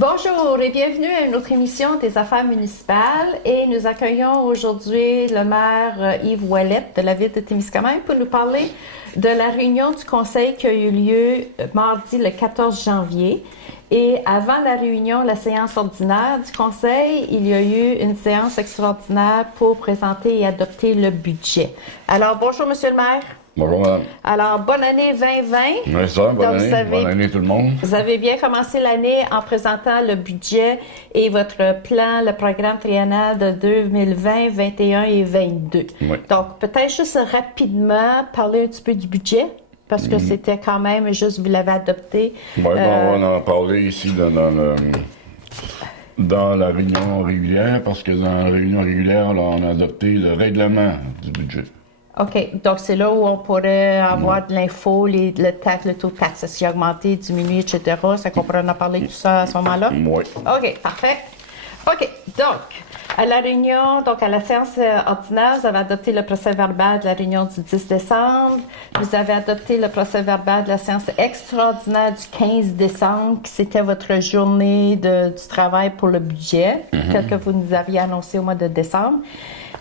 Bonjour et bienvenue à une autre émission des Affaires municipales et nous accueillons aujourd'hui le maire Yves Ouellette de la ville de Témiscamingue pour nous parler de la réunion du conseil qui a eu lieu mardi le 14 janvier. Et avant la réunion, la séance ordinaire du conseil, il y a eu une séance extraordinaire pour présenter et adopter le budget. Alors, bonjour monsieur le maire. Bonjour, madame. Alors, bonne année 2020. Oui, ça, bonne année. Bonne année tout le monde. Vous avez bien commencé l'année en présentant le budget et votre plan, le programme triennal de 2020, 21 et 22. Oui. Donc, peut-être juste rapidement parler un petit peu du budget, parce que c'était quand même juste, vous l'avez adopté. Oui, on va en parler ici dans la réunion régulière, parce que dans la réunion régulière, là, on a adopté le règlement du budget. OK. Donc, c'est là où on pourrait avoir de l'info, le taux de taxe, s'il a augmenté, diminué, etc. Ça qu'on pourrait en parler de tout ça à ce moment-là? Oui. OK. Parfait. OK. Donc, à la réunion, donc à la séance ordinaire, vous avez adopté le procès-verbal de la réunion du 10 décembre. Vous avez adopté le procès-verbal de la séance extraordinaire du 15 décembre, qui c'était votre journée du travail pour le budget, tel que vous nous aviez annoncé au mois de décembre.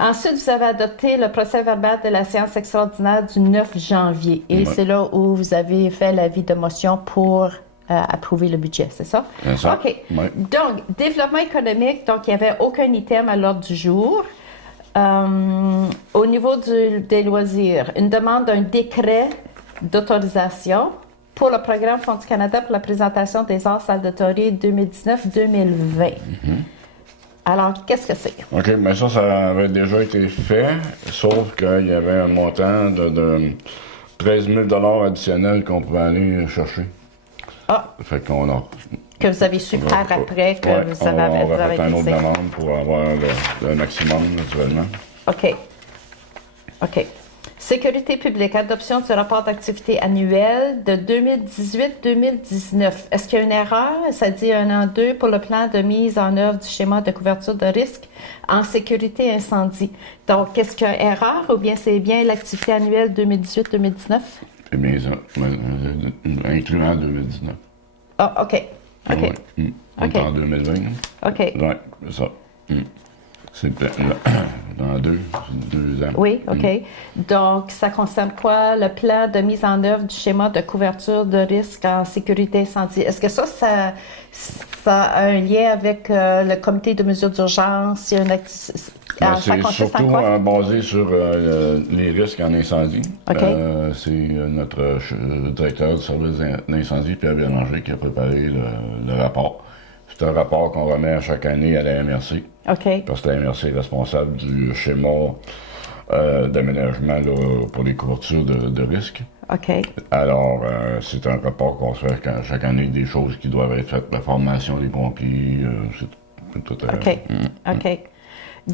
Ensuite, vous avez adopté le procès-verbal de la séance extraordinaire du 9 janvier. Et c'est là où vous avez fait l'avis de motion pour approuver le budget, c'est ça? C'est ça. OK. Oui. Donc, développement économique, donc il n'y avait aucun item à l'ordre du jour. Au niveau des loisirs, une demande d'un décret d'autorisation pour le programme Fonds du Canada pour la présentation des arts salles de théorie 2019-2020. Alors, qu'est-ce que c'est? OK, mais ça avait déjà été fait, sauf qu'il y avait un montant de 13 000 additionnels qu'on pouvait aller chercher. Ah! Fait qu'on a... Que vous avez su par après que ouais, vous avez on va faire une autre fixé. demande pour avoir le maximum, naturellement. OK. OK. Sécurité publique, adoption du rapport d'activité annuel de 2018-2019. Est-ce qu'il y a une erreur? Ça dit 1 an 2 pour le plan de mise en œuvre du schéma de couverture de risque en sécurité incendie. Donc, est-ce qu'il y a erreur ou bien c'est bien l'activité annuelle 2018-2019? C'est bien ça, incluant 2019. Ah, OK. OK. Ouais. On est OK. en 2020. OK. Oui, c'est ça. C'est dans deux ans. Oui, OK. Donc, ça concerne quoi? Le plan de mise en œuvre du schéma de couverture de risque en sécurité incendie. Est-ce que ça a un lien avec le comité de mesures d'urgence? Ça C'est consiste en surtout quoi? basé sur les risques en incendie. OK. C'est notre directeur du service d'incendie, Pierre Bélanger, qui a préparé le rapport. C'est un rapport qu'on remet à chaque année à la MRC. OK. Parce que la MRC est responsable du schéma d'aménagement là, pour les couvertures de risque. OK. Alors, c'est un rapport qu'on se fait chaque année, des choses qui doivent être faites, la formation des pompiers, c'est tout. OK. OK.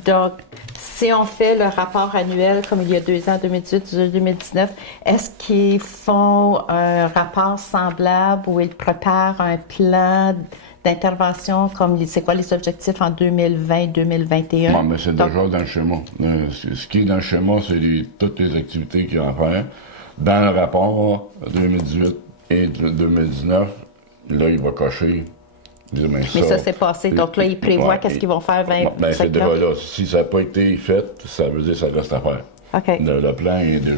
Donc, si on fait le rapport annuel, comme il y a 2 ans, 2018-2019, est-ce qu'ils font un rapport semblable où ils préparent un plan d'intervention comme c'est quoi les objectifs en 2020-2021? Non, mais c'est déjà dans le schéma. Ce qui est dans le schéma, c'est toutes les activités qu'il y a à faire. Dans le rapport 2018 et 2019, là, il va cocher. Mais ça, c'est passé. Donc là, ils prévoient qu'est-ce qu'ils vont faire 20 c'est déjà là. Si ça n'a pas été fait, ça veut dire que ça reste à faire. OK. Le plan est déjà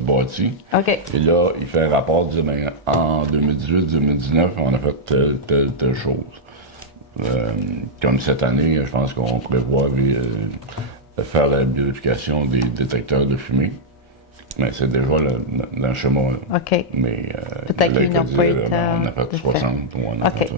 bâti. OK. Et là, il fait un rapport, dit, en 2018-2019, on a fait telle chose. Comme cette année, je pense qu'on prévoit faire la vérification des détecteurs de fumée. Mais c'est déjà dans le schéma. Là. OK. Mais peut-être qu'ils n'ont pas été. on a fait 60 ou on a fait...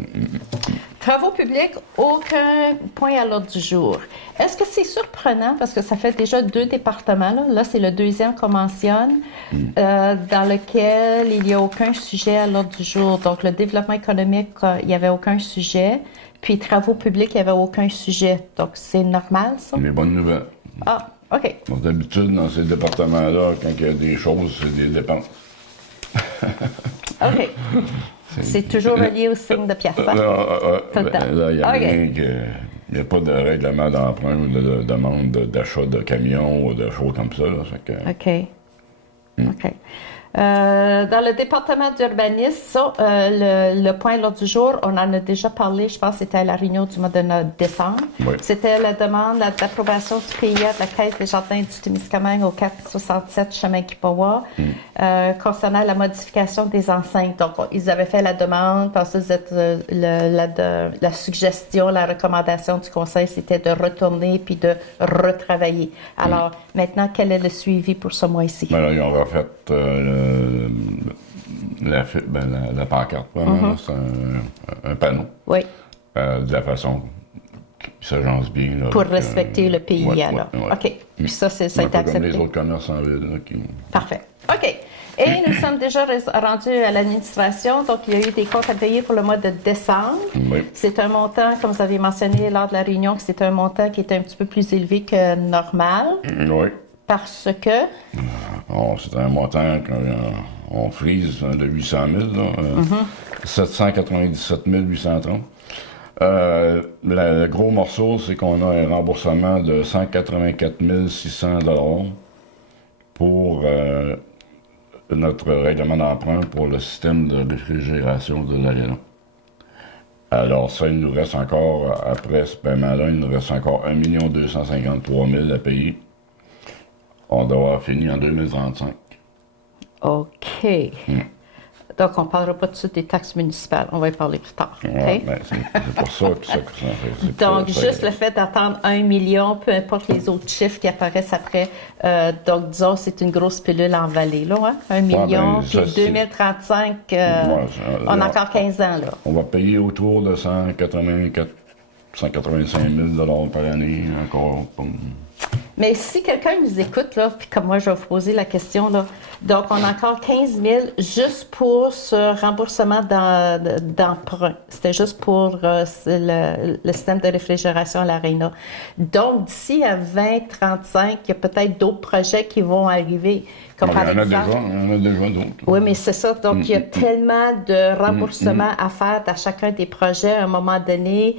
Travaux publics, aucun point à l'ordre du jour. Est-ce que c'est surprenant, parce que ça fait déjà 2 départements, là c'est le 2e qu'on mentionne, dans lequel il n'y a aucun sujet à l'ordre du jour. Donc, le développement économique, il n'y avait aucun sujet. Puis, travaux publics, il n'y avait aucun sujet. Donc, c'est normal, ça? Les bonnes nouvelles. Ah, OK. Donc, d'habitude, dans ces départements-là, quand il y a des choses, c'est des dépenses. OK. C'est toujours relié au signe de Piazza. Tout le temps. Là, il n'y a OK. rien que... Il n'y a pas de règlement d'emprunt ou de demande d'achat de camions ou de choses comme ça. Là, fait que... OK. OK. Dans le département d'urbanisme, ça, le point lors du jour, on en a déjà parlé, je pense que c'était à la réunion du mois de décembre. Oui. C'était la demande d'approbation du PIA de la Caisse des jardins du Témiscamingue au 467 chemin Kipawa concernant la modification des enceintes. Donc, ils avaient fait la demande, puis ensuite, la suggestion, la recommandation du conseil, c'était de retourner puis de retravailler. Alors, maintenant, quel est le suivi pour ce mois-ci? Ben là, ils ont refait la pancarte, vraiment, là, c'est un panneau. Oui. De la façon qui s'agence bien. Là, Pour avec, respecter le PIA, ouais, là. ouais. OK. Puis ça a été Un peu comme accepté. les autres commerces en ville. Là, qui... Parfait. OK. Et nous sommes déjà rendus à l'administration. Donc, il y a eu des comptes à payer pour le mois de décembre. Oui. C'est un montant, comme vous avez mentionné lors de la réunion, que c'est un montant qui est un petit peu plus élevé que normal. Oui. Parce que... Bon, c'est un montant qu'on freeze de 800 000, là, 797 830. Le gros morceau, c'est qu'on a un remboursement de 184 600 pour notre règlement d'emprunt pour le système de réfrigération de l'Arena. Alors ça, il nous reste encore, après ce paiement-là, il nous reste encore 1 253 000 à payer. On doit avoir fini en 2035. OK. Donc, on ne parlera pas tout de suite des taxes municipales. On va y parler plus tard. OK? Ouais, ben, c'est pour ça que ça fait. Donc, juste le fait d'attendre 1 million, peu importe les autres chiffres qui apparaissent après. Donc, disons, c'est une grosse pilule envalée, là, hein? 1 million, ben, puis ça, 2035, on a encore 15 ans, là. On va payer autour de 185 000 par année encore. Mais si quelqu'un nous écoute, là, puis comme moi, je vais vous poser la question, là, donc on a encore 15 000 juste pour ce remboursement d'emprunt. C'était juste pour le système de réfrigération à l'Arena. Donc, d'ici à 2035, il y a peut-être d'autres projets qui vont arriver. Comme par exemple, il y en a déjà d'autres. oui, mais c'est ça. Donc, il y a tellement de remboursements à faire à chacun des projets. À un moment donné,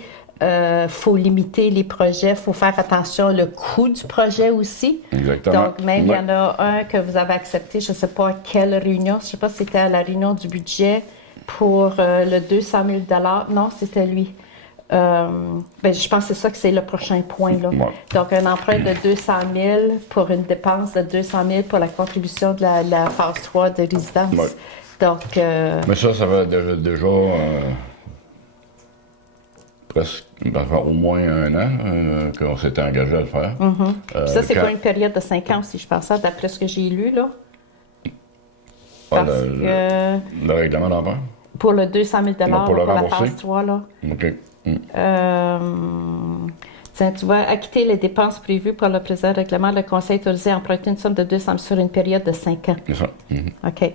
faut limiter les projets, faut faire attention au coût du projet aussi. Exactement. Donc, même il y en a un que vous avez accepté, je ne sais pas à quelle réunion, je ne sais pas si c'était à la réunion du budget pour le 200 000 $. Non, c'était lui. Je pense que c'est ça que c'est le prochain point, là. Ouais. Donc, un emprunt de 200 000 pour une dépense de 200 000 pour la contribution de la phase 3 de résidence. Ouais. Donc... Mais ça va déjà presque, au moins 1 an qu'on s'était engagé à le faire. ça, c'est pour une période de 5 ans aussi, je pense, d'après ce que j'ai lu, là. Le règlement d'emprunt? Pour le 200 000 pour le la rembourser? phase 3, là. OK. Tiens, tu vas acquitter les dépenses prévues par le présent règlement. Le Conseil est autorisé à emprunter une somme de 200 000 sur une période de 5 ans. C'est ça. OK.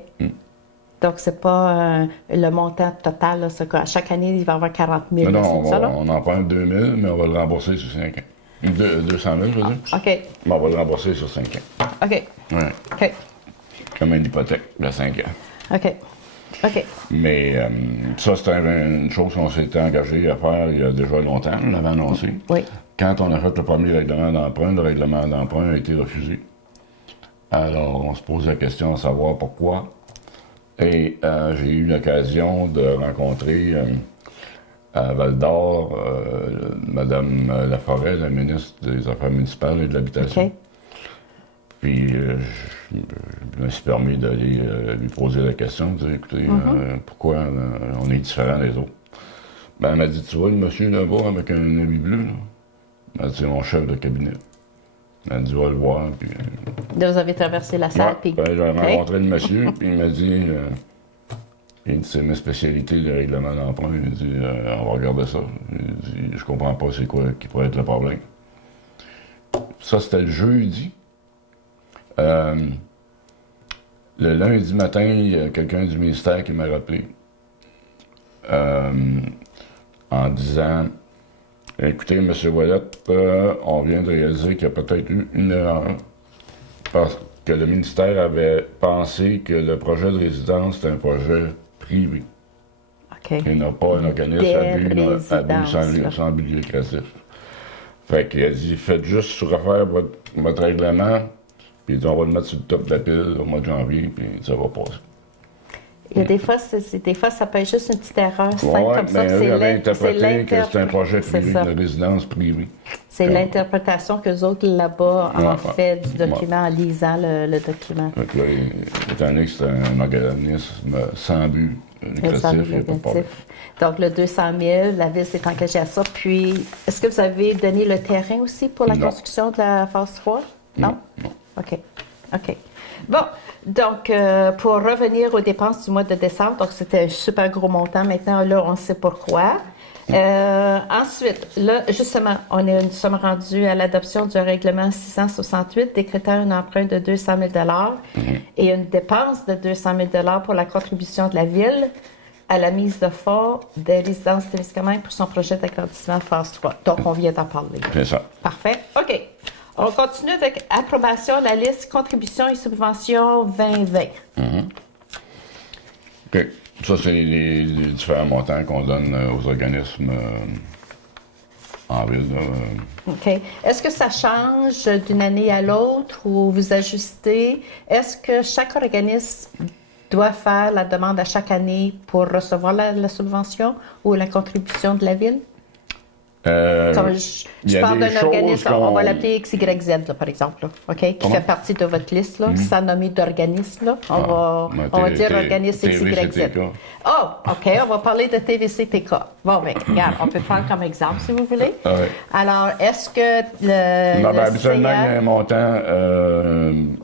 Donc, c'est pas le montant total, là, c'est qu'à chaque année, il va y avoir 40 000. Non, c'est ça, là? on emprunte 2 000, mais on va le rembourser sur 5 ans. 200 000, je veux dire. OK. Mais on va le rembourser sur 5 ans. OK. Ouais. OK. Comme une hypothèque de 5 ans. OK. OK. Mais ça, c'était une chose qu'on s'était engagé à faire il y a déjà longtemps. On l'avait annoncé. Oui. Quand on a fait le premier règlement d'emprunt, le règlement d'emprunt a été refusé. Alors, on se pose la question de savoir pourquoi. Et j'ai eu l'occasion de rencontrer à Val-d'Or Mme Laforêt, la ministre des Affaires municipales et de l'Habitation. OK. Puis je me suis permis d'aller lui poser la question, de dire, écoutez, pourquoi on est différent des autres? Ben, elle m'a dit, tu vois le monsieur là-bas avec un habit bleu, là? Elle dit, c'est mon chef de cabinet. Elle a dit, va le voir. Puis, Là, vous avez traversé la salle. Puis... j'ai rencontré le monsieur, puis il m'a dit, c'est ma spécialité, le règlement d'emprunt. Il dit, on va regarder ça. Il dit, je comprends pas c'est quoi qui pourrait être le problème. Ça, c'était le jeudi. Le lundi matin, il y a quelqu'un du ministère qui m'a rappelé en disant, écoutez, M. Ouellette, on vient de réaliser qu'il y a peut-être eu une erreur parce que le ministère avait pensé que le projet de résidence était un projet privé. OK. Et non pas un organisme à but sans but lucratif. Fait qu'il a dit, faites juste refaire votre règlement Puis il dit, on va le mettre sur le top de la pile au mois de janvier, puis ça va passer. Il y a des fois, des fois, ça peut être juste une petite erreur simple Oui, comme ça. mais eux avaient interprété que l'inter- c'était un projet c'est privé, ça. une résidence privée. C'est l'interprétation qu'eux autres, là-bas, ont Ouais, fait du document en lisant le document. Fait que là, étant donné que c'était un organisme sans but lucratif, il n'y a pas de problème. Donc, le 200 000, la Ville s'est engagée à ça. Puis, est-ce que vous avez donné le terrain aussi pour la Non. construction de la phase 3? Non? Non. OK. OK. Bon, donc, pour revenir aux dépenses du mois de décembre, donc c'était un super gros montant. Maintenant, là, on sait pourquoi. Ensuite, là, justement, nous sommes rendus à l'adoption du règlement 668 décrétant un emprunt de 200 000 et une dépense de 200 000 pour la contribution de la Ville à la mise de fonds des résidences Témiscamingue pour son projet d'agrandissement phase 3. Donc, on vient d'en parler. C'est ça. Parfait. OK. On continue avec approbation de la liste contributions et subventions 2020. OK. Ça, c'est les différents montants qu'on donne aux organismes en ville. Là. OK. Est-ce que ça change d'une année à l'autre ou vous ajustez? Est-ce que chaque organisme doit faire la demande à chaque année pour recevoir la subvention ou la contribution de la Ville? Comme il y je a parle des d'un choses organisme, on va qu'on- l'appeler XYZ, là, par exemple, là, OK? Qui Comment? fait partie de votre liste, là, sans nommer d'organisme, là. On va dire organisme XYZ. TVCTK. Oh, OK, on va parler de TVCTK. Bon, bien, regarde, on peut prendre comme exemple, si vous voulez. Ah oui. Alors, est-ce que le Non, ben, habituellement, il y a CA, un montant.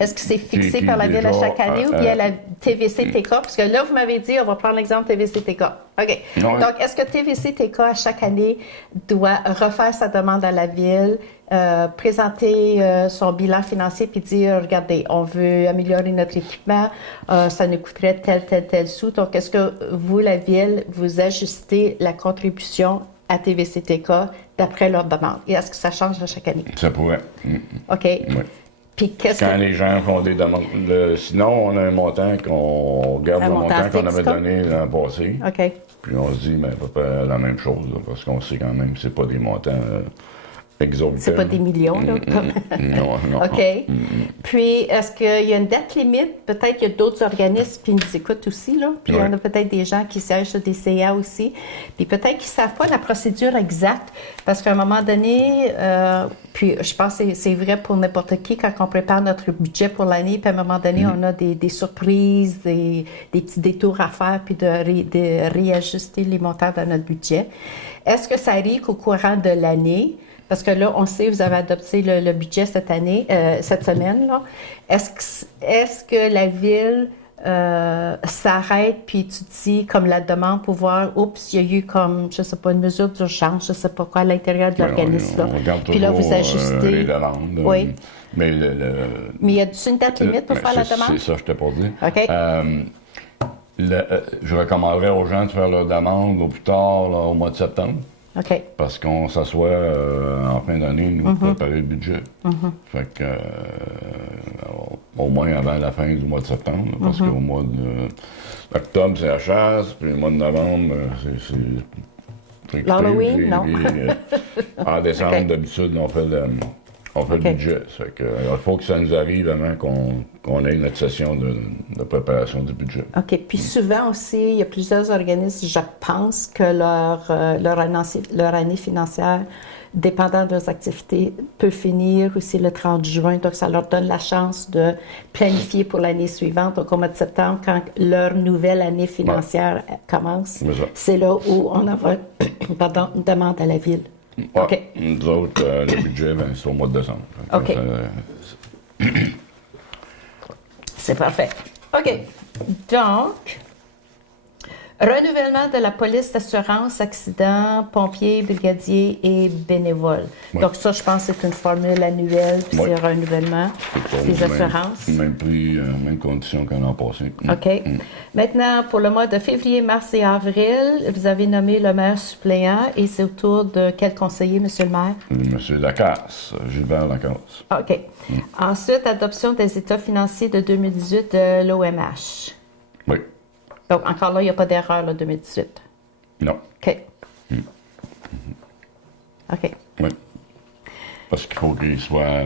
est-ce que c'est fixé qui par la est Ville à déjà, chaque année ou bien la TVCTK? Parce que là, vous m'avez dit, on va prendre l'exemple TVCTK. OK. Non, oui. Donc, est-ce que TVCTK, à chaque année, doit refaire sa demande à la Ville, présenter son bilan financier puis dire, regardez, on veut améliorer notre équipement, ça nous coûterait tel sous. Donc, est-ce que vous, la Ville, vous ajustez la contribution à TVCTK d'après leur demande? Et est-ce que ça change à chaque année? Ça pourrait. OK. Oui. Puis qu'est-ce Quand que... les gens font des demandes. Sinon, on a un montant qu'on garde Un le montant montant qu'on fixe, avait quoi? donné l'an passé. OK. Puis on se dit, mais à peu près la même chose, là, parce qu'on sait quand même que c'est pas des montants exorbitants. C'est pas des millions, là. Non, non. OK. Puis, est-ce qu'il y a une date limite? Peut-être qu'il y a d'autres organismes qui nous écoutent aussi, là. Puis, il y en a peut-être des gens qui siègent sur des CA aussi. Puis, peut-être qu'ils ne savent pas la procédure exacte. Parce qu'à un moment donné, puis je pense que c'est vrai pour n'importe qui, quand on prépare notre budget pour l'année, puis à un moment donné, on a des surprises, des petits détours à faire, puis de réajuster les montants dans notre budget. Est-ce que ça arrive qu'au courant de l'année, parce que là, on sait, vous avez adopté le budget cette année, cette semaine, là. Est-ce que la Ville s'arrête, puis tu dis, comme la demande pour voir, oups, il y a eu comme, je sais pas, une mesure d'urgence, je sais pas quoi, à l'intérieur de l'organisme, là. On regarde Puis là, vous toujours, ajustez. les demandes. Oui. Mais Mais y a-t-il une date limite pour faire la demande? C'est ça, je t'ai pas dit. OK. Je recommanderais aux gens de faire leur demande au plus tard, là, au mois de septembre. OK. Parce qu'on s'assoit en fin d'année, nous, pour préparer le budget. Fait que, au moins avant la fin du mois de septembre, parce qu'au mois d'octobre, c'est la chasse, puis le mois de novembre, c'est L'Halloween, non? En décembre, OK. d'habitude, on fait le OK. budget. Fait que, il faut que ça nous arrive avant qu'on ait notre session de préparation du budget. OK. Puis souvent aussi, il y a plusieurs organismes, je pense, que leur année financière, dépendant de leurs activités, peut finir aussi le 30 juin. Donc, ça leur donne la chance de planifier pour l'année suivante. Donc, au mois de septembre, quand leur nouvelle année financière commence, C'est ça. c'est là où on envoie une demande à la Ville. Ouais, OK. Nous autres, le budget, c'est au mois de décembre. Fait que OK. C'est parfait. OK. Donc, renouvellement de la police d'assurance, accident, pompiers, brigadiers et bénévoles. Oui. Donc, ça, je pense que c'est une formule annuelle, puis Oui. c'est un renouvellement des assurances. Même prix, même condition qu'en l'an passé. OK. Maintenant, pour le mois de février, mars et avril, vous avez nommé le maire suppléant et c'est au tour de quel conseiller, monsieur le maire? Monsieur Lacasse, Gilbert Lacasse. OK. Ensuite, adoption des états financiers de 2018 de l'OMH. Oui. Donc, encore là, il n'y a pas d'erreur, là, 2018. Non. OK. OK. Oui. Parce qu'il faut qu'il soit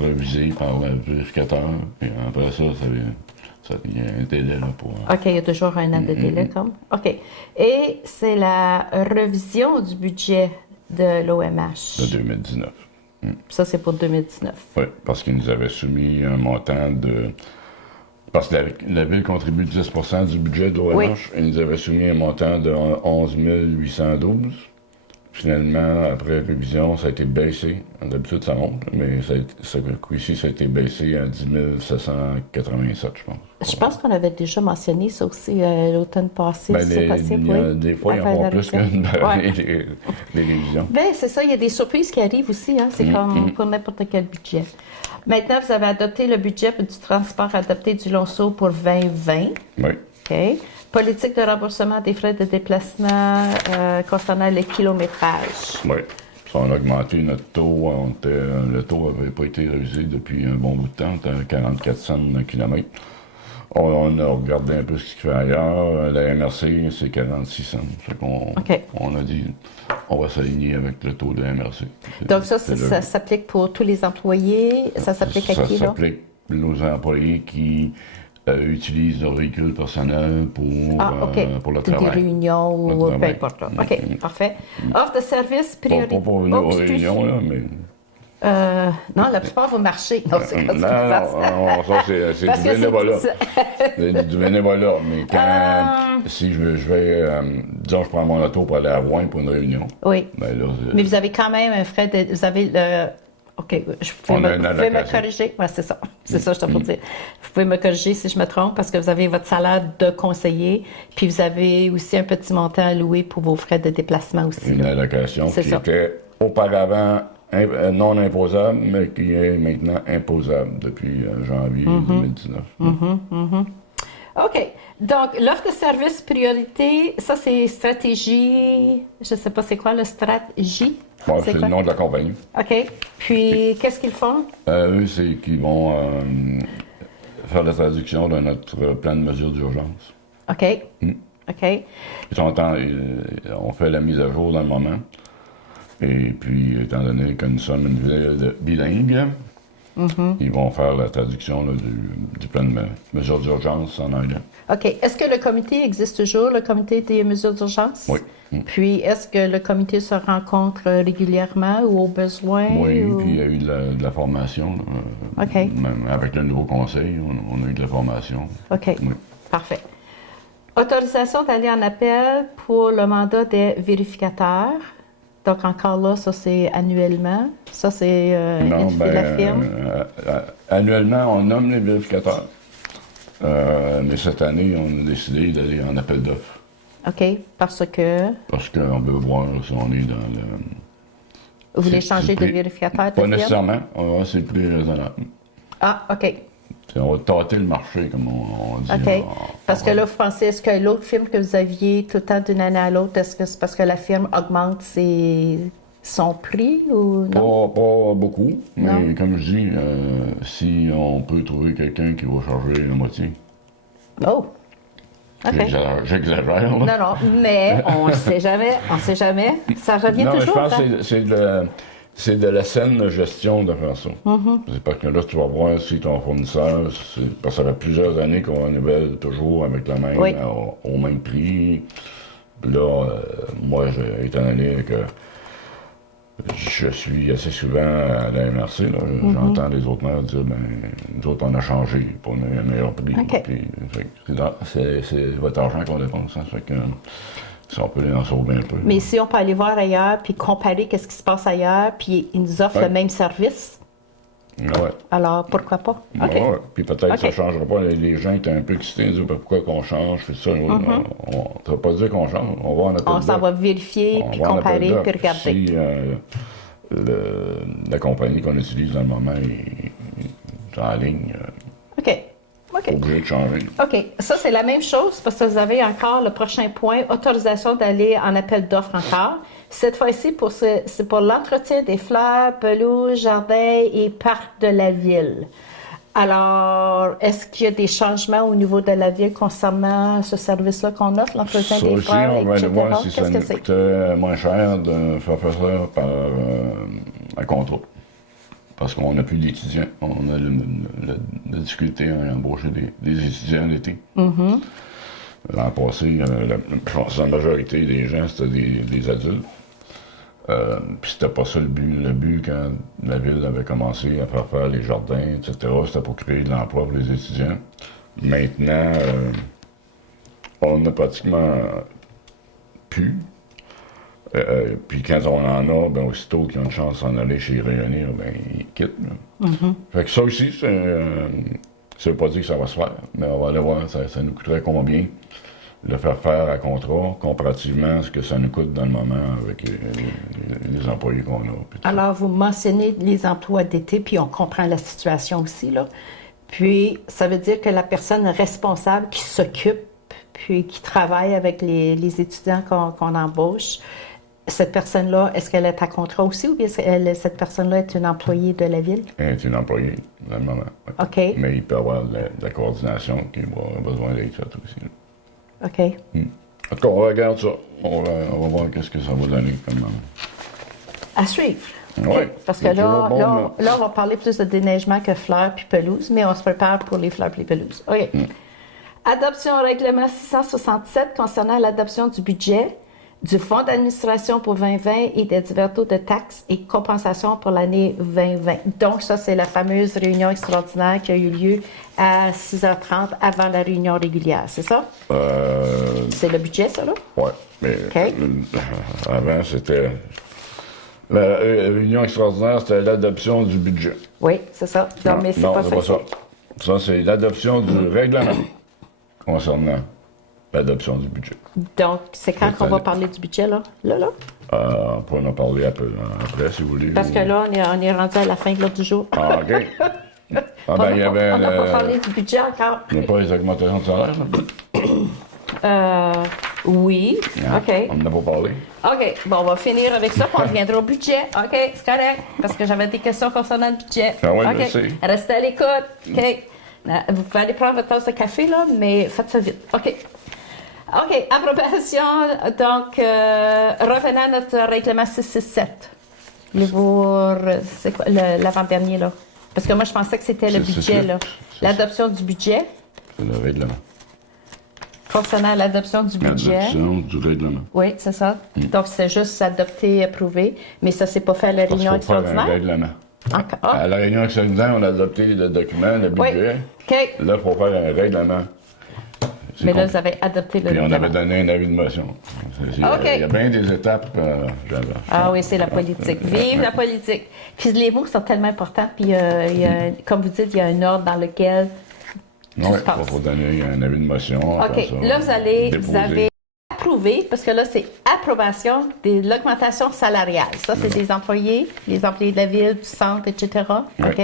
révisé par le vérificateur. Puis après ça devient un délai là, pour. OK, il y a toujours un an de délai, comme. OK. Et c'est la révision du budget de l'OMH. De 2019. Ça, c'est pour 2019. Oui, parce qu'ils nous avaient soumis un montant de. Parce que la Ville contribue 10 du budget de l'OMH. Oui. Ils nous avaient soumis un montant de 11 812. Finalement, après révision, ça a été baissé. D'habitude, ça monte, mais ce coup-ci, ça a été baissé à 10 787, je pense. Je pense qu'on avait déjà mentionné ça aussi l'automne passé, Ben, si c'est possible, oui. des fois, ils Enfin, en la font plus que révision. Ouais. les révisions. Bien, c'est ça, il y a des surprises qui arrivent aussi, hein? C'est comme pour n'importe quel budget. Maintenant, vous avez adopté le budget du transport adapté du Lonceau pour 2020. Oui. OK. Politique de remboursement des frais de déplacement concernant le kilométrage. Oui. Puis on a augmenté notre taux. Le taux n'avait pas été révisé depuis un bon bout de temps. C'était 44 cents le kilomètre. On a regardé un peu ce qu'il fait ailleurs. La MRC, c'est 46 cents. Fait qu'on on a dit, on va s'aligner avec le taux de la MRC. Donc ça s'applique pour tous les employés? Ça s'applique à qui, là? Ça s'applique aux employés qui utilisent leur véhicule personnel pour le travail. Des réunions ou peu importe. Là. OK, parfait. Offre de service prioritaire. Pas pour nos réunions, là, mais... non, la plupart vont marcher. Non, c'est comme ça. Non, ça, c'est du bénévolat. C'est du bénévolat. Mais si je vais, disons, je prends mon auto pour aller à Rouen pour une réunion. Oui. Ben là, mais vous avez quand même un frais de... Vous avez le... OK, vous pouvez me corriger. Oui, c'est ça. C'est ça, je t'ai pour dire. Vous pouvez me corriger si je me trompe, parce que vous avez votre salaire de conseiller, puis vous avez aussi un petit montant alloué pour vos frais de déplacement aussi. Une allocation qui était auparavant non imposable, mais qui est maintenant imposable depuis janvier 2019. OK. Donc, l'offre de service priorité, ça, c'est stratégie... Je ne sais pas c'est quoi, le stratégie? Bon, c'est le nom de la compagnie. OK. Puis, qu'est-ce qu'ils font? Eux, c'est qu'ils vont faire la traduction de notre plan de mesures d'urgence. OK. OK. On fait la mise à jour dans le moment. Et puis, étant donné que nous sommes une ville bilingue, ils vont faire la traduction là, du plan de mesures d'urgence en anglais. OK. Est-ce que le comité existe toujours, le comité des mesures d'urgence? Oui. Puis, est-ce que le comité se rencontre régulièrement ou au besoin? Oui, puis il y a eu de la formation. OK. Même avec le nouveau conseil, on a eu de la formation. OK. Oui. Parfait. Autorisation d'aller en appel pour le mandat des vérificateurs. Donc, encore là, ça, c'est annuellement. Ça, c'est la firme. Annuellement, on nomme les vérificateurs. Mais cette année, on a décidé d'aller en appel d'offres. OK. Parce que? Parce qu'on veut voir si on est dans le... Vous voulez changer de vérificateur de Pas firme? nécessairement. C'est plus raisonnable. Ah, OK. On va tâter le marché, comme on dit. OK. Parce que là, vous pensez, est-ce que l'autre firme que vous aviez tout le temps d'une année à l'autre, est-ce que c'est parce que la firme augmente son prix ou non? Pas beaucoup, mais comme je dis, si on peut trouver quelqu'un qui va charger la moitié. Oh! OK. J'exagère, là. Non, mais on ne sait jamais. On ne sait jamais. Ça revient toujours. Je pense que c'est de la saine gestion de faire ça. C'est parce que là, tu vas voir si ton fournisseur, parce que ça fait plusieurs années qu'on renouvelle toujours avec le même, au même prix. Puis là, moi, étant donné que je suis assez souvent à la MRC, j'entends les autres maires dire, nous autres, on a changé pour un meilleur prix. OK. Puis, c'est votre argent qu'on dépense. Fait que, si on peut en sauver un peu. Mais si on peut aller voir ailleurs, puis comparer qu'est-ce qui se passe ailleurs, puis ils nous offrent le même service, alors pourquoi pas? OK. Puis peut-être que ça ne changera pas. Les gens étaient un peu excités, ils disent pourquoi qu'on change, fait ça. On ne va pas dire qu'on change, on va en appel. On s'en va vérifier, puis comparer, puis regarder. Si la compagnie qu'on utilise dans le moment est en ligne, OK. obligé de changer. OK. Ça, c'est la même chose parce que vous avez encore le prochain point, autorisation d'aller en appel d'offres encore. Cette fois-ci, c'est pour l'entretien des fleurs, pelouses, jardins et parcs de la ville. Alors, est-ce qu'il y a des changements au niveau de la ville concernant ce service-là qu'on offre, l'entretien des fleurs, on va etc.? aller voir si ça nous coûte moins cher de faire ça par un contrat. parce qu'on n'a plus d'étudiants. On a la difficulté à embaucher des étudiants l'été. L'an passé, je pense que la majorité des gens, c'était des adultes. Puis c'était pas ça le but. Le but, quand la ville avait commencé à faire les jardins, etc., c'était pour créer de l'emploi pour les étudiants. Maintenant, on a pratiquement plus. Puis quand on en a, ben aussitôt qu'ils ont une chance d'en aller chez Réunir, ben ils quittent. Fait que ça aussi, ça veut pas dire que ça va se faire, mais on va aller voir, ça nous coûterait combien le faire à contrat, comparativement à ce que ça nous coûte dans le moment avec les employés qu'on a. Alors, vous mentionnez les emplois d'été, puis on comprend la situation aussi, là. Puis, ça veut dire que la personne responsable qui s'occupe, puis qui travaille avec les étudiants qu'on embauche, cette personne-là, est-ce qu'elle est à contrat aussi ou bien cette personne-là est une employée de la ville? Elle est une employée, dans le moment. Oui. OK. Mais il peut y avoir de la coordination qui va besoin d'être faite aussi. Là. OK. En tout cas, on regarde ça. On va voir qu'est-ce que ça va donner. À suivre. Oui. Parce que là, on va parler plus de déneigement que fleurs puis pelouses, mais on se prépare pour les fleurs et les pelouses. OK. Adoption au règlement 667 concernant l'adoption du budget du Fonds d'administration pour 2020 et des divers taux de taxes et compensations pour l'année 2020. Donc, ça, c'est la fameuse réunion extraordinaire qui a eu lieu à 6h30 avant la réunion régulière, c'est ça? C'est le budget, ça, là? Oui, mais avant, c'était... La réunion extraordinaire, c'était l'adoption du budget. Oui, c'est ça. Non, mais c'est pas ça. Ça, c'est l'adoption du règlement concernant l'adoption du budget. Donc, c'est quand qu'on va parler du budget, là? Là? On peut en parler après, si vous voulez. Parce que là, on est rendu à la fin de l'ordre du jour. Ah, OK. On n'a pas parlé du budget encore. Il n'y a pas les augmentations de salaire, là? Oui. OK. On n'en a pas parlé. OK. Bon, on va finir avec ça, puis on reviendra au budget. OK, c'est correct. Parce que j'avais des questions concernant le budget. Ah oui, OK. je sais. Restez à l'écoute. OK. Vous pouvez aller prendre votre tasse de café, là, mais faites ça vite. OK. OK. Approbation. Donc, revenant à notre règlement 667. C'est quoi l'avant-dernier, là? Parce que moi, je pensais que c'était le budget, là. L'adoption du budget. C'est le règlement. Concernant l'adoption du budget. L'adoption du règlement. Oui, c'est ça. Donc, c'est juste adopter, approuver. Mais ça, c'est pas fait à la réunion Parce qu'il faut faire un extraordinaire? règlement. Ah. À la réunion extraordinaire, on a adopté le document, le budget. Oui. OK. Là, il faut faire un règlement. Mais là, vous avez adopté le Puis on règlement. avait donné un avis de motion. Il y a bien des étapes. Ah oui, c'est la politique. Vive la politique. Puis les mots sont tellement importants. Puis, comme vous dites, il y a un ordre dans lequel tout Oui, se passe. il faut donner un avis de motion. OK. Là, vous avez approuvé, parce que là, c'est approbation de l'augmentation salariale. Ça, c'est des employés, les employés de la ville, du centre, etc. Oui. OK?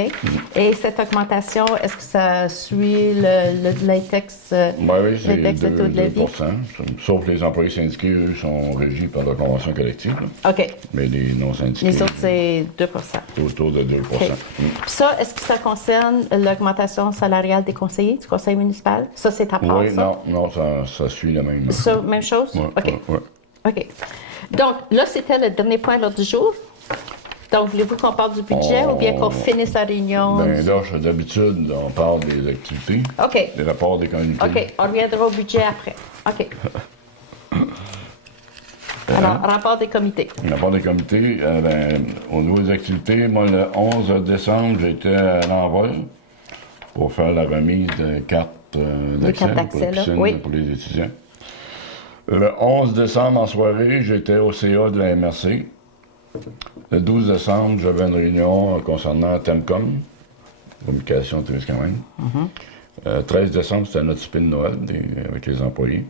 Et cette augmentation, est-ce que ça suit l'index Oui, c'est l'index de taux de la vie? 2%. Sauf les employés syndiqués, eux, sont régis par la convention collective. Là. OK. Mais les non-syndiqués, Les autres, c'est 2 c'est autour de 2%. OK. Puis ça, est-ce que ça concerne l'augmentation salariale des conseillers du conseil municipal? Ça, c'est à part, Oui, ça? non, ça suit la même. Ça, même chose? Ouais, OK. ouais. OK. Donc, là, c'était le dernier point de l'ordre du jour. Donc, voulez-vous qu'on parle du budget ou bien qu'on finisse la réunion? Ben là, d'habitude, on parle des activités, OK. des rapports des communautés. OK. On reviendra au budget après. OK. Alors, rapport des comités. Rapport des comités, au niveau des activités, moi, le 11 décembre, j'étais à l'Envol pour faire la remise de cartes d'accès pour, la piscine, oui. pour les étudiants. Le 11 décembre, en soirée, j'étais au CA de la MRC. Le 12 décembre, j'avais une réunion concernant Temcom, communication Téléscamin. 13 décembre, c'était notre souper de Noël avec les employés.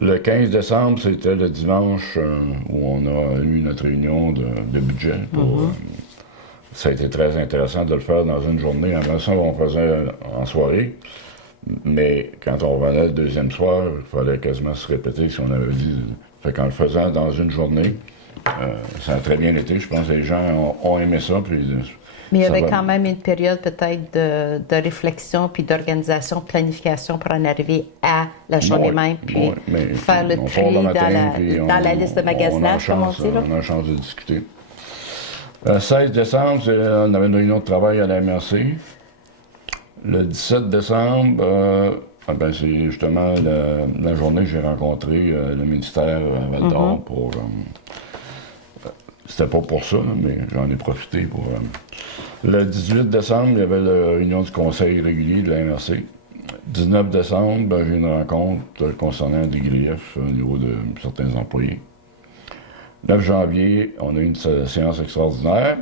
Le 15 décembre, c'était le dimanche où on a eu notre réunion de budget. Ça a été très intéressant de le faire dans une journée. Avant ça, on faisait en soirée. Mais quand on revenait le deuxième soir, il fallait quasiment se répéter ce qu'on avait dit. Fait qu'en le faisant dans une journée, ça a très bien été. Je pense que les gens ont aimé ça. Puis, mais il y avait quand même une période peut-être de réflexion, puis d'organisation, de planification pour en arriver à la journée même, puis faire le tri dans la liste de magasinage, comme on dit. Là. On a la chance de discuter. Le 16 décembre, on avait une réunion de travail à la MRC. Le 17 décembre, c'est justement la journée que j'ai rencontré le ministère à Val-d'Or pour... c'était pas pour ça, mais j'en ai profité pour... Le 18 décembre, il y avait la réunion du conseil régulier de la MRC. 19 décembre, j'ai une rencontre concernant des griefs au niveau de certains employés. 9 janvier, on a eu une séance extraordinaire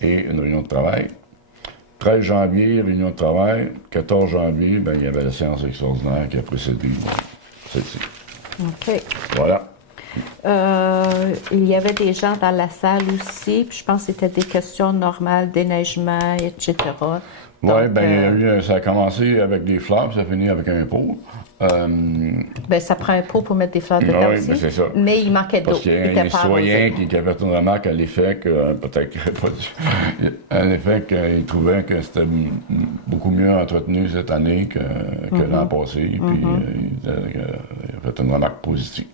et une réunion de travail. 13 janvier, réunion de travail. 14 janvier, il y avait la séance extraordinaire qui a précédé celle-ci. OK. Voilà. Il y avait des gens dans la salle aussi, puis je pense que c'était des questions normales, déneigement, etc. Oui, ça a commencé avec des fleurs, ça a fini avec un pot. Ça prend un pot pour mettre des fleurs dedans aussi. C'est ça. Mais il manquait d'eau. Parce qu'il y a un citoyen qui avait fait une remarque à l'effet que, peut-être qu'il n'avait pas dû, à l'effet qu'il trouvait que c'était beaucoup mieux entretenu cette année que l'an passé, puis il a fait une remarque positive.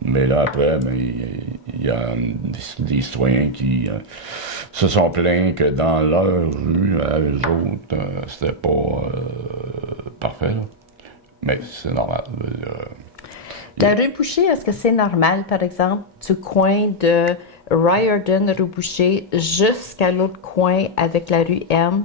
Mais là, après, il y a des citoyens qui se sont plaints que dans leur rue, à eux autres, c'était pas parfait, là. Mais c'est normal. La rue Boucher, est-ce que c'est normal, par exemple, du coin de Riordan, rue Boucher, jusqu'à l'autre coin avec la rue M?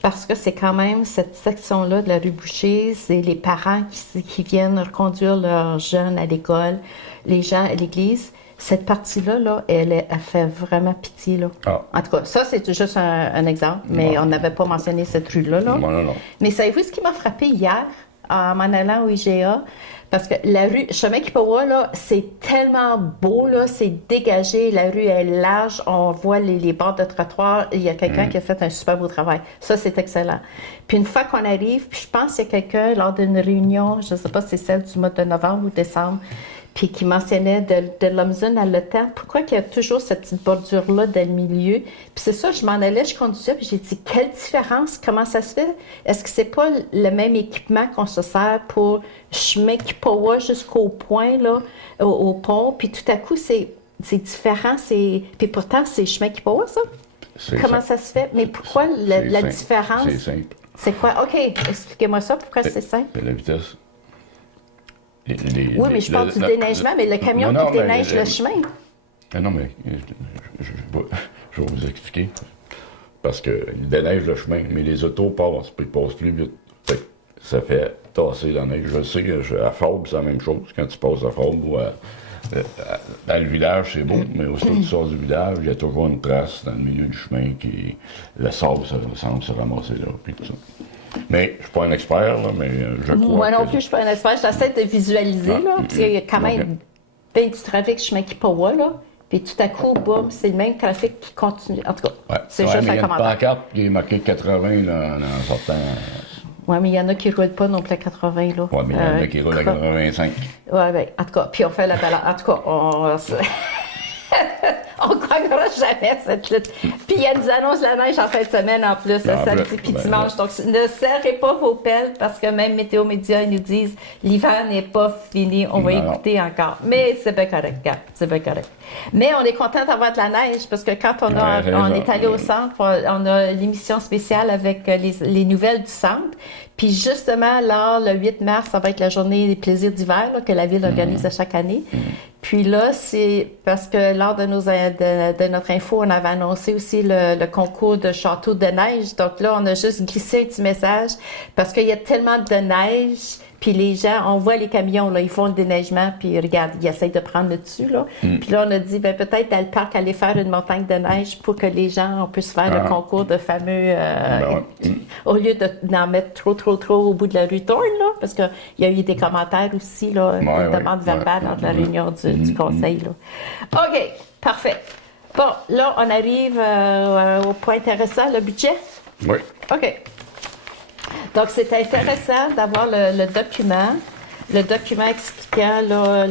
Parce que c'est quand même cette section-là de la rue Boucher, c'est les parents qui viennent reconduire leurs jeunes à l'école, les gens à l'église. Cette partie-là, là, elle fait vraiment pitié. Là. Ah. En tout cas, ça, c'est juste un exemple, mais on n'avait pas mentionné cette rue-là. Là. Non. Mais savez-vous ce qui m'a frappé hier, en m'en allant au IGA? Parce que la rue Chemin Kipawa, là, c'est tellement beau, là, c'est dégagé, la rue est large, on voit les bords de trottoir, il y a quelqu'un qui a fait un super beau travail. Ça, c'est excellent. Puis une fois qu'on arrive, puis je pense qu'il y a quelqu'un, lors d'une réunion, je ne sais pas si c'est celle du mois de novembre ou décembre, puis qui mentionnait de l'Homzone à l'OTAN, pourquoi qu'il y a toujours cette petite bordure-là dans le milieu? Puis c'est ça, je m'en allais, je conduisais, puis j'ai dit, quelle différence, comment ça se fait? Est-ce que c'est pas le même équipement qu'on se sert pour chemin Kipawa jusqu'au point, là, au pont, puis tout à coup, c'est différent, puis pourtant, c'est chemin Kipawa, ça? Comment ça se fait? Mais pourquoi la différence? C'est simple. C'est quoi? OK, expliquez-moi ça, pourquoi c'est simple? C'est la vitesse. Oui, mais je parle du déneigement, mais le camion qui déneige le chemin. Non, mais je vais vous expliquer. Parce qu'il déneige le chemin, mais les autos passent, puis ils passent plus vite. Ça fait tasser la neige. Je sais, à Faube, c'est la même chose. Quand tu passes à Faube ou dans le village, c'est beau, mais aussitôt que tu sors du village, il y a toujours une trace dans le milieu du chemin qui... Le sable, ça semble se ramasser là, puis tout ça. Mais je ne suis pas un expert, là, mais je crois. Moi non plus, je ne suis pas un expert. J'essaie de visualiser, là. Il y a quand même bien du trafic chemin Kipawa, là. Puis tout à coup, boum, c'est le même trafic qui continue. En tout cas, c'est juste un commentaire. Il y a une pancarte qui est marquée 80 là, en sortant. Oui, mais il y en a qui ne roulent pas non plus à 80, là. Oui, mais il y en a qui roulent à 85. Oui, bien, en tout cas, puis on fait la balance. En tout cas, on ne croira jamais cette lutte. Puis il y a des annonces de la neige en fin de semaine en plus, samedi puis dimanche. Donc ne serrez pas vos pelles parce que même Météo Média, ils nous disent l'hiver n'est pas fini, on va écouter encore. Mais c'est bien correct, gars, c'est bien correct. Mais on est content d'avoir de la neige parce que quand on est allé au centre, on a l'émission spéciale avec les nouvelles du centre. Puis justement, là, le 8 mars, ça va être la journée des plaisirs d'hiver là, que la Ville organise à chaque année. Puis là, c'est parce que lors de notre info, on avait annoncé aussi le concours de château de neige. Donc là, on a juste glissé un petit message parce qu'il y a tellement de neige. Puis les gens, on voit les camions, là, ils font le déneigement, puis regarde, ils essayent de prendre le dessus, là. Puis là, on a dit, peut-être dans le parc, aller faire une montagne de neige pour que les gens, on puisse faire le concours de fameux... au lieu d'en mettre trop au bout de la rue Thorne, là, parce qu'il y a eu des commentaires aussi, là, de demande verbale dans la réunion du conseil, là. OK, parfait. Bon, là, on arrive au point intéressant, le budget. Oui. OK. Donc, c'est intéressant d'avoir le document expliquant là,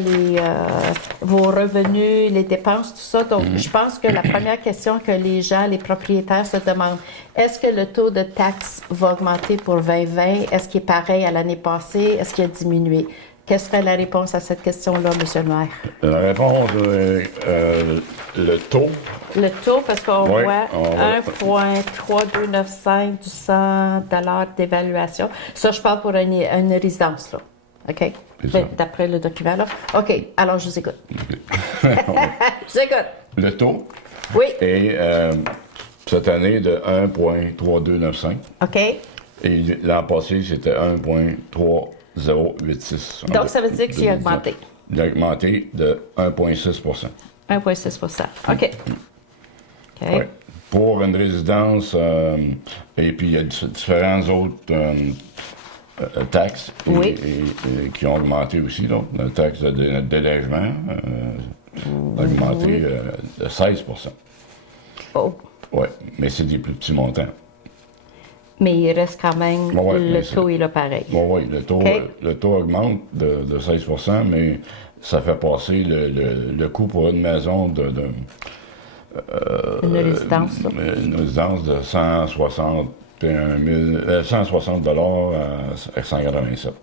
vos revenus, les dépenses, tout ça. Donc, je pense que la première question que les gens, les propriétaires se demandent, est-ce que le taux de taxe va augmenter pour 2020? Est-ce qu'il est pareil à l'année passée? Est-ce qu'il a diminué? Quelle serait la réponse à cette question-là, M. le maire? La réponse, le taux. Le taux, parce qu'on Oui, voit on va- 1,3295 du 100 d'évaluation. Ça, je parle pour une résidence, là. OK? C'est ça. D'après le document, là. OK, alors je vous écoute. OK. Je vous écoute. Le taux Oui. est cette année de 1,3295. OK? Et l'an passé, c'était 1,3086. Donc, ça veut dire qu'il a augmenté. Il a augmenté de 1,6 1,6 OK. OK. Ouais. Pour une résidence, et puis il y a différentes autres taxes Oui. qui ont augmenté aussi. Donc, la taxe de délègement a augmenté de 16 Oh. Oui, mais c'est des plus petits montants. Mais il reste quand même, Ouais, le mais taux est là pareil. Oui, OK. le taux augmente de 16 mais ça fait passer le coût pour une maison Une résidence, là. une résidence de 160 à 187.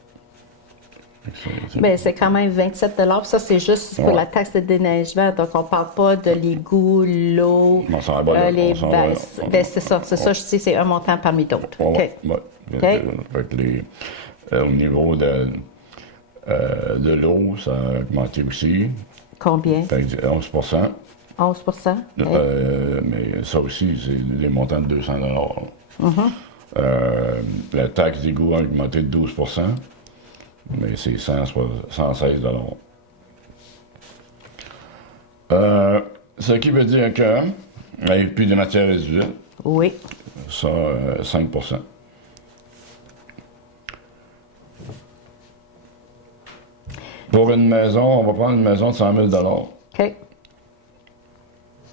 Bien, c'est quand même 27 $. Ça, c'est juste pour Ouais. la taxe de déneigement. Donc, on ne parle pas de l'égout, l'eau, On s'en va là, les on s'en va là. basses. Ben, c'est ça, je sais, c'est un montant parmi d'autres. OK. Ouais. OK. Fait que au niveau de l'eau, ça a augmenté aussi. Combien? Fait que 11 11 OK. mais ça aussi, c'est des montants de 200 Mm-hmm. La taxe d'égout a augmenté de 12 mais c'est 116 ce qui veut dire que, et puis des matières résiduelles, Oui. ça, 5 Pour une maison, on va prendre une maison de 100 000 OK.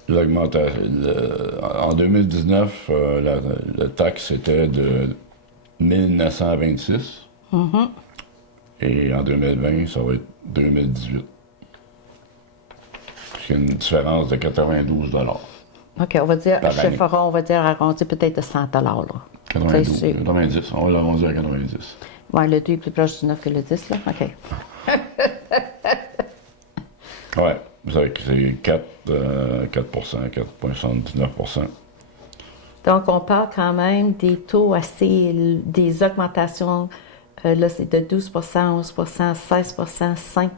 L'augmentation. En 2019, la taxe était de 1926. Et en 2020, ça va être 2018. C'est une différence de 92 OK, on va dire, Par chez année. Fora, on va dire arrondi peut-être de 100 là. 92, C'est- 90. On va l'arrondir à 90. Ouais, le 2 est plus proche du 9 que le 10, là. OK. Ouais, vous savez que c'est 4, 4,79 Donc, on parle quand même des taux assez, des augmentations. Là, c'est de 12 11 16 5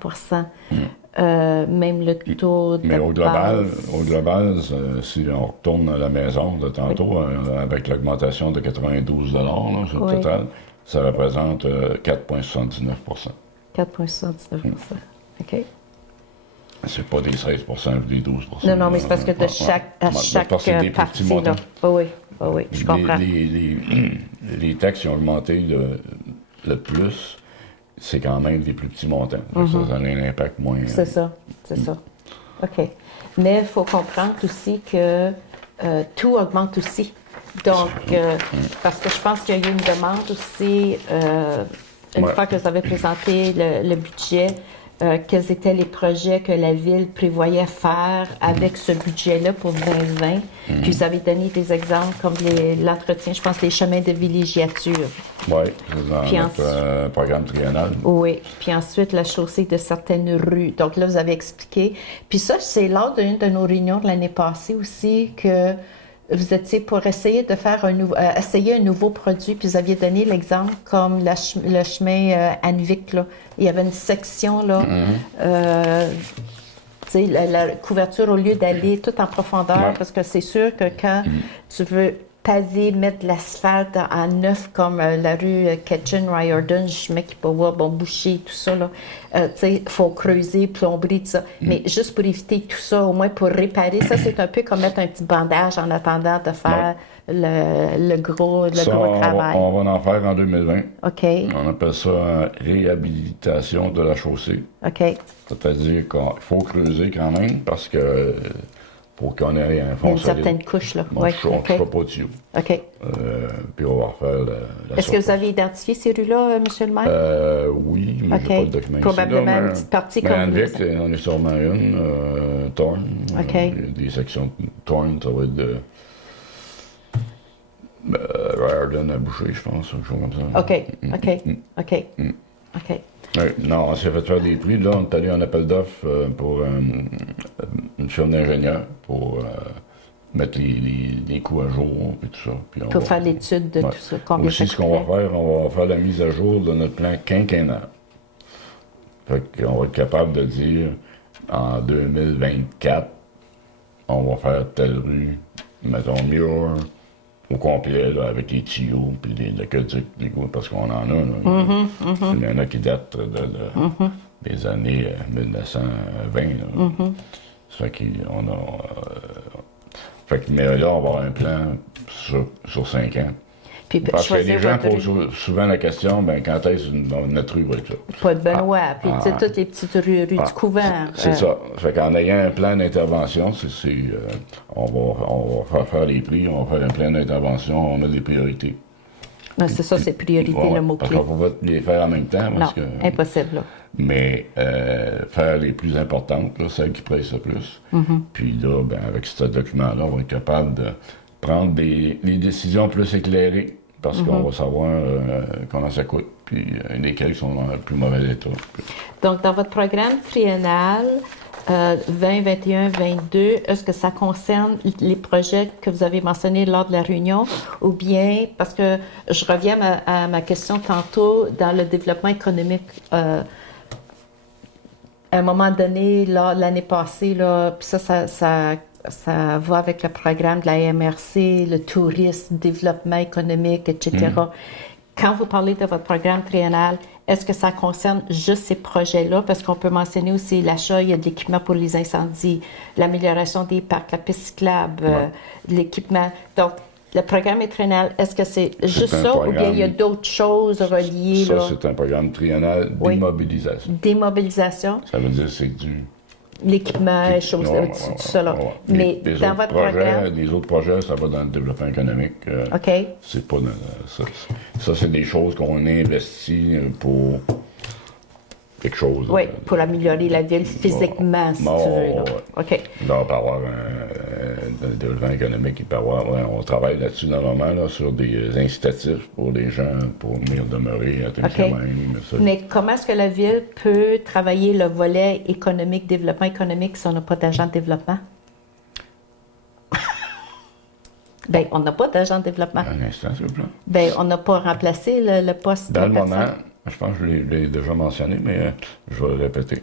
même le taux de Mais au base. global, si on retourne à la maison de tantôt, avec l'augmentation de 92 là, sur le Oui. total, ça représente 4,79 4,79 OK. C'est pas des 16 ou des 12 Non, non, mais c'est parce que de Ouais, chaque, ouais. à chaque Parce que c'est des plus partie, petits montants. là. Oui, oui, je comprends. Les taxes qui ont augmenté le plus, c'est quand même des plus petits montants. Ça a un impact moins. C'est ça, c'est ça. OK. Mais il faut comprendre aussi que tout augmente aussi. Donc, parce que je pense qu'il y a eu une demande aussi, une Ouais. fois que vous avez présenté le budget, quels étaient les projets que la Ville prévoyait faire avec ce budget-là pour 2020. Puis vous avez donné des exemples comme l'entretien, je pense, des chemins de villégiature. Oui, c'est dans Puis notre programme triennal. Oui, puis ensuite la chaussée de certaines rues. Donc là, vous avez expliqué. Puis ça, c'est lors d'une de nos réunions de l'année passée aussi que vous étiez pour essayer de faire essayer un nouveau produit, puis vous aviez donné l'exemple comme le chemin Anvic, là. Il y avait une section, là, tu sais, la couverture, au lieu d'aller tout en profondeur, Ouais. parce que c'est sûr que quand tu veux paver, mettre de l'asphalte en neuf comme la rue Ketchen, Riordan, je mets qui peut voir, bon, boucher, tout ça, là. Tu sais, il faut creuser, plomberie, tout ça. Mais juste pour éviter tout ça, au moins pour réparer, ça, c'est un peu comme mettre un petit bandage en attendant de faire le gros Ça, travail. on va en faire en 2020. OK, On appelle ça réhabilitation de la chaussée. OK, C'est-à-dire qu'il faut creuser quand même parce que pour qu'on ait un il y a fond une solide. certaine couche, là. On Oui, ne touchera OK, pas dessus. OK. Puis on va refaire la Est-ce que vous surface. avez identifié ces rues-là, M. le maire? Oui, mais OK. j'ai pas de document Probablement ici. Là, une petite partie mais comme Anvic, ça. on est sûrement une. Thorn. OK. Il y a des sections de Thorn, ça va être de Riordan à Boucher, je pense, quelque chose comme ça. OK, OK, OK, OK. Oui, non, on s'est fait faire des prix. Là, on est allé en appel d'offres pour une firme d'ingénieurs pour mettre les coûts à jour et tout ça. Puis on Pour va- faire l'étude de Ouais. tout ça. Combien Aussi, ça ce qu'on va coûterait? faire, on va faire la mise à jour de notre plan quinquennal. Fait qu'on va être capable de dire, en 2024, on va faire telle rue, mettons mur, au complet, là, avec les tuyaux, puis les aqueducs, parce qu'on en a, là. Il y en a qui datent des années 1920, là. Ça fait qu'on a... mais là, on va avoir un plan sur 5 ans. Puis Parce que les choisir gens votre posent souvent la question, ben, quand est-ce que notre rue va être là? pas de Benoît, puis tu sais, toutes les petites rues du couvent. C'est ça. Fait qu'en ayant un plan d'intervention, on va faire les prix, on va faire un plan d'intervention, on a des priorités. Non, c'est ça, c'est priorité, Ouais, le parce mot-clé. qu'on ne peut pas les faire en même temps. Non, Parce que, impossible, là. mais faire les plus importantes, là, celles qui pressent le plus. Puis là, ben, avec ce document-là, on va être capable de prendre les décisions plus éclairées, parce qu'on va savoir comment ça coûte, puis lesquelles sont dans le plus mauvais état. Donc, dans votre programme triennal 2021-22, est-ce que ça concerne les projets que vous avez mentionnés lors de la réunion ou bien, parce que je reviens à ma question tantôt, dans le développement économique, à un moment donné, là, l'année passée, là, puis ça va avec le programme de la MRC, le tourisme, développement économique, etc. Quand vous parlez de votre programme triennal, est-ce que ça concerne juste ces projets-là? Parce qu'on peut mentionner aussi l'achat, il y a de l'équipement pour les incendies, l'amélioration des parcs, la piste cyclable, l'équipement. Donc, le programme est triennal. Est-ce que c'est juste ça ou bien il y a d'autres choses reliées? Ça, là? c'est un programme triennal Oui. d'immobilisation. Démobilisation, Ça veut dire que c'est du... l'équipement, les choses, tout ça là. Mais Les dans autres votre projets, programme, les autres projets, ça va dans le développement économique. OK. C'est pas dans ça, c'est des choses qu'on investit pour quelque chose. Oui, pour améliorer la ville physiquement, si tu veux. Là. OK. Là, on peut avoir un développement économique, il peut avoir, on travaille là-dessus normalement, là, sur des incitatifs pour les gens pour venir demeurer à Témiscamingue. Mais comment est-ce que la ville peut travailler le volet économique, développement économique, si on n'a pas d'agent de développement? Bien, on n'a pas d'agent de développement. Un instant, s'il vous plaît. Bien, on n'a pas remplacé le poste Dans de le moment, personne. je pense que je l'ai déjà mentionné, mais je vais le répéter.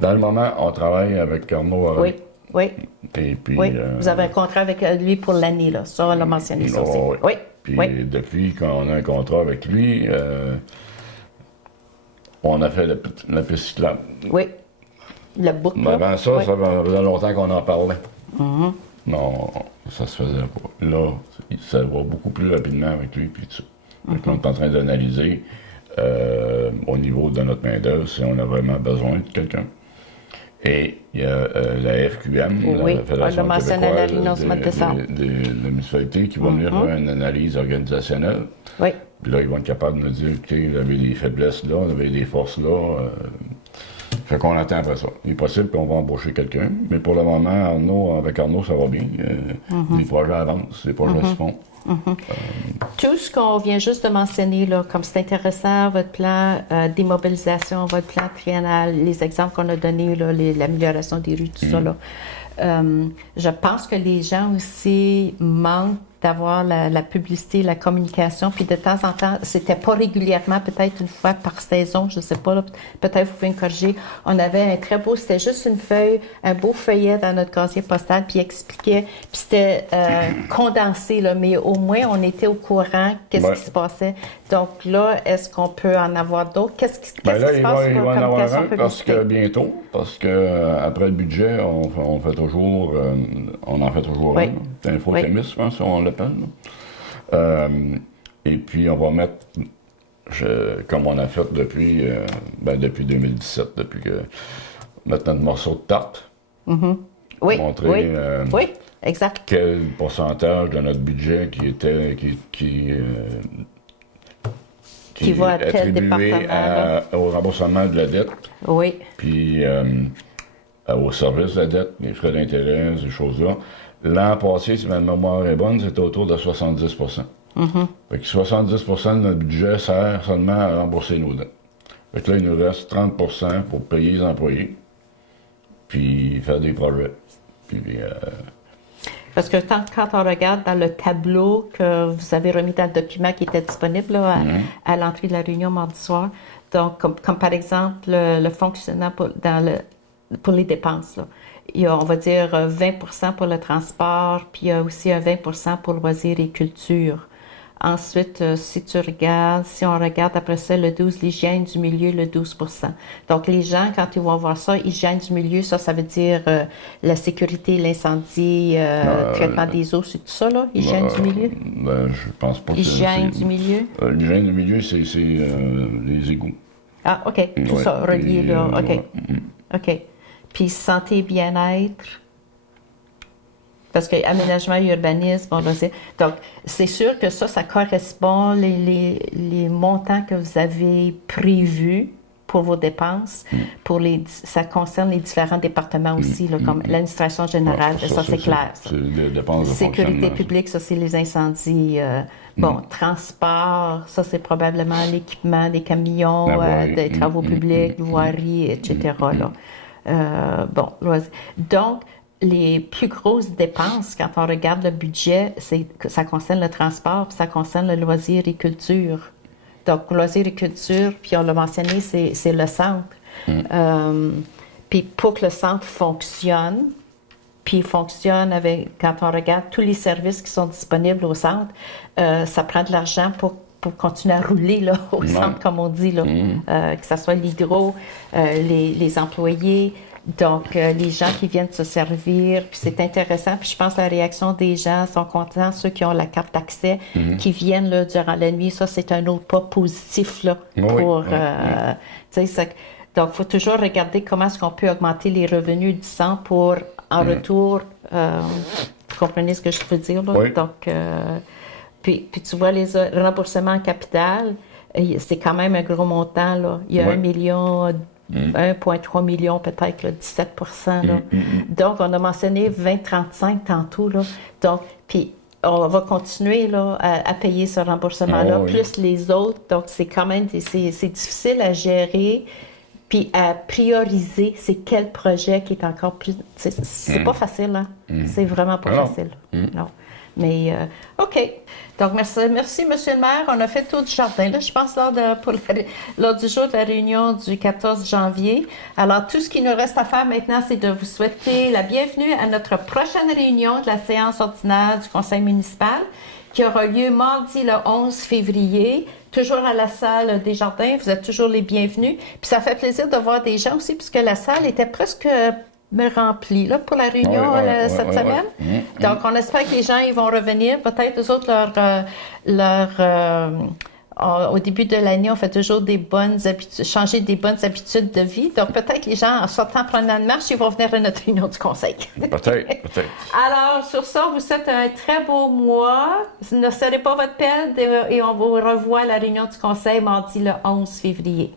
Dans le moment, on travaille avec Arnaud Harel. Oui, oui, Et puis, oui. Vous avez un contrat avec lui pour l'année, là. Ça, on l'a mentionné, ça aussi. oui. Oui, Puis oui. depuis qu'on a un contrat avec lui, on a fait la piste cyclable. Oui. Le book, Mais là. avant ça, Oui. ça faisait longtemps qu'on en parlait. Non, ça se faisait pas. Là, ça va beaucoup plus rapidement avec lui, puis tout ça. Donc, on est en train d'analyser au niveau de notre main-d'œuvre si on a vraiment besoin de quelqu'un. Et il y a la FQM, Oui, la Fédération on l'a mentionné à la québécoise réunion ce mois de décembre. des municipalités, qui vont venir faire une analyse organisationnelle. Oui. Puis là, ils vont être capables de nous dire, écoutez, vous avez des faiblesses là, vous avez des forces là. Fait qu'on attend après ça. Il est possible qu'on va embaucher quelqu'un, mais pour le moment, avec Arnaud, ça va bien. Les projets avancent, les projets se font. Tout ce qu'on vient juste de mentionner, là, comme c'est intéressant, votre plan d'immobilisation, votre plan triennal, les exemples qu'on a donnés, là, l'amélioration des rues, tout ça, là, je pense que les gens aussi manquent d'avoir la publicité, la communication, puis de temps en temps, c'était pas régulièrement, peut-être une fois par saison, je sais pas, là, peut-être vous pouvez me corriger, on avait un très beau, c'était juste une feuille, un beau feuillet dans notre casier postal, puis il expliquait, puis c'était condensé, là, mais au moins on était au courant qu'est-ce qui se passait. Donc là, est-ce qu'on peut en avoir d'autres? Qu'est-ce qui se passe Il va en avoir un parce que bientôt, parce que après le budget, on fait toujours, on en fait toujours un. C'est un faux je pense, on l'appelle. Et puis on va mettre, comme on a fait depuis 2017, depuis que mettre notre morceau de tarte. Montrer exact. Quel pourcentage de notre budget qui va à est tel attribué au remboursement de la dette. Oui. Puis au service de la dette, les frais d'intérêt, ces choses-là. L'an passé, si ma mémoire est bonne, c'était autour de 70 Fait que 70 de notre budget sert seulement à rembourser nos dettes. Fait que là, il nous reste 30% pour payer les employés, puis faire des projets. Puis, Parce que quand on regarde dans le tableau que vous avez remis dans le document qui était disponible là, à l'entrée de la réunion mardi soir, donc comme par exemple le fonctionnement pour les dépenses, là. Il y a, on va dire, 20% pour le transport, puis il y a aussi un 20% pour loisirs et culture. Ensuite, si on regarde après ça le 12, l'hygiène du milieu, le 12%. Donc, les gens, quand ils vont voir ça, hygiène du milieu, ça veut dire la sécurité, l'incendie, traitement des eaux, c'est tout ça, là, hygiène du milieu? Ben, je pense pas que Hygiène du milieu? L'hygiène du milieu, c'est les égouts. Ah, OK, tout Ouais, ça, relié, puis, là, OK. ouais. OK. Puis, santé et bien-être? Parce que aménagement, urbanisme, on va dire. Donc, c'est sûr que ça correspond les montants que vous avez prévus pour vos dépenses. Ça concerne les différents départements aussi, là, comme l'administration générale. Ouais, ça c'est clair. Ça. C'est les dépenses de Sécurité fonctionnement. publique, ça, c'est les incendies. Transport, ça, c'est probablement l'équipement des camions, La voirie. des travaux publics, voirie, etc. Là. Donc, les plus grosses dépenses, quand on regarde le budget, ça concerne le transport, puis ça concerne le loisir et culture. Donc, loisir et culture, puis on l'a mentionné, c'est le centre. Puis pour que le centre fonctionne, puis fonctionne quand on regarde tous les services qui sont disponibles au centre, ça prend de l'argent pour continuer à rouler là, au centre, comme on dit, là. Que ce soit l'hydro, les employés, donc les gens qui viennent se servir. Puis c'est intéressant, puis je pense que la réaction des gens sont contents, ceux qui ont la carte d'accès, qui viennent là, durant la nuit. Ça, c'est un autre pas positif là, pour... donc, il faut toujours regarder comment est-ce qu'on peut augmenter les revenus du centre pour, en retour, vous comprenez ce que je veux dire, là? Oui. Donc, puis tu vois, les remboursements en capital, c'est quand même un gros montant, là. Il y a 1,3 million peut-être, là, 17%. Là. Donc, on a mentionné 20,35 tantôt. Là. Donc, puis on va continuer là, à payer ce remboursement-là, plus les autres. Donc, c'est quand même c'est difficile à gérer puis à prioriser c'est quel projet qui est encore plus... C'est pas facile, hein? C'est vraiment pas facile. Non. Mais, OK. Donc, merci, M. le maire. On a fait tout du jardin, là, je pense, lors du jour de la réunion du 14 janvier. Alors, tout ce qui nous reste à faire maintenant, c'est de vous souhaiter la bienvenue à notre prochaine réunion de la séance ordinaire du conseil municipal qui aura lieu mardi le 11 février, toujours à la salle des Jardins. Vous êtes toujours les bienvenus. Puis ça fait plaisir de voir des gens aussi, puisque la salle était presque remplie là, pour la réunion cette semaine. Donc, on espère que les gens ils vont revenir. Peut-être eux autres, au début de l'année, on fait toujours des bonnes habitudes, changer des bonnes habitudes de vie. Donc, peut-être que les gens, en sortant prendre une marche, ils vont venir à notre réunion du conseil. Peut-être. Alors, sur ça, on vous souhaite un très beau mois. Ne serrez pas votre pelle et on vous revoit à la réunion du conseil mardi le 11 février.